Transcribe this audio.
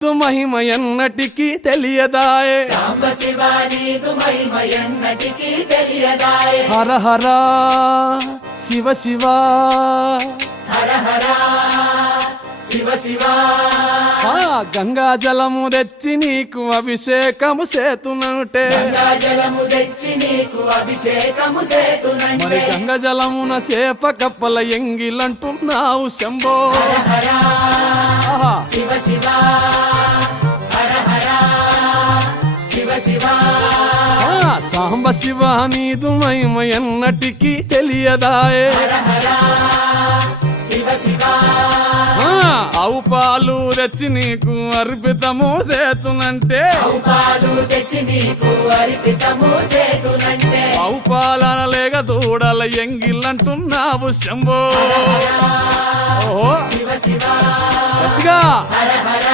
మహిమ ఎన్నటికీ తెలియదాయే సాంబ శివ నీదు మహిమ ఎన్నటికీ తెలియదాయే హర హర శివ శివ హర హర శివ శివ గంగా జలము తెచ్చి నీకు అభిషేకము చేతునంటే గంగా జలము తెచ్చి నీకు అభిషేకము మరి చేతునంటే గంగ జలమున చేప కప్పల ఎంగిలంటున్నావు శంభో హర ఆహా. శివ శివ హర హర శివ శివ సాంబ శివ నీదు మహిమ ఎన్నటికీ తెలియదాయే హర హర శివ శివ ఆవు పాలు తెచ్చి నీకు అర్పితము చేతునంటే పాలు తెచ్చి నీకు అర్పితము చేతునంటే ఆవు పాలన లేక దూడల ఎంగిలంటున్నావు శంభో ఓహో శివ శివ గట్టిగా హర హర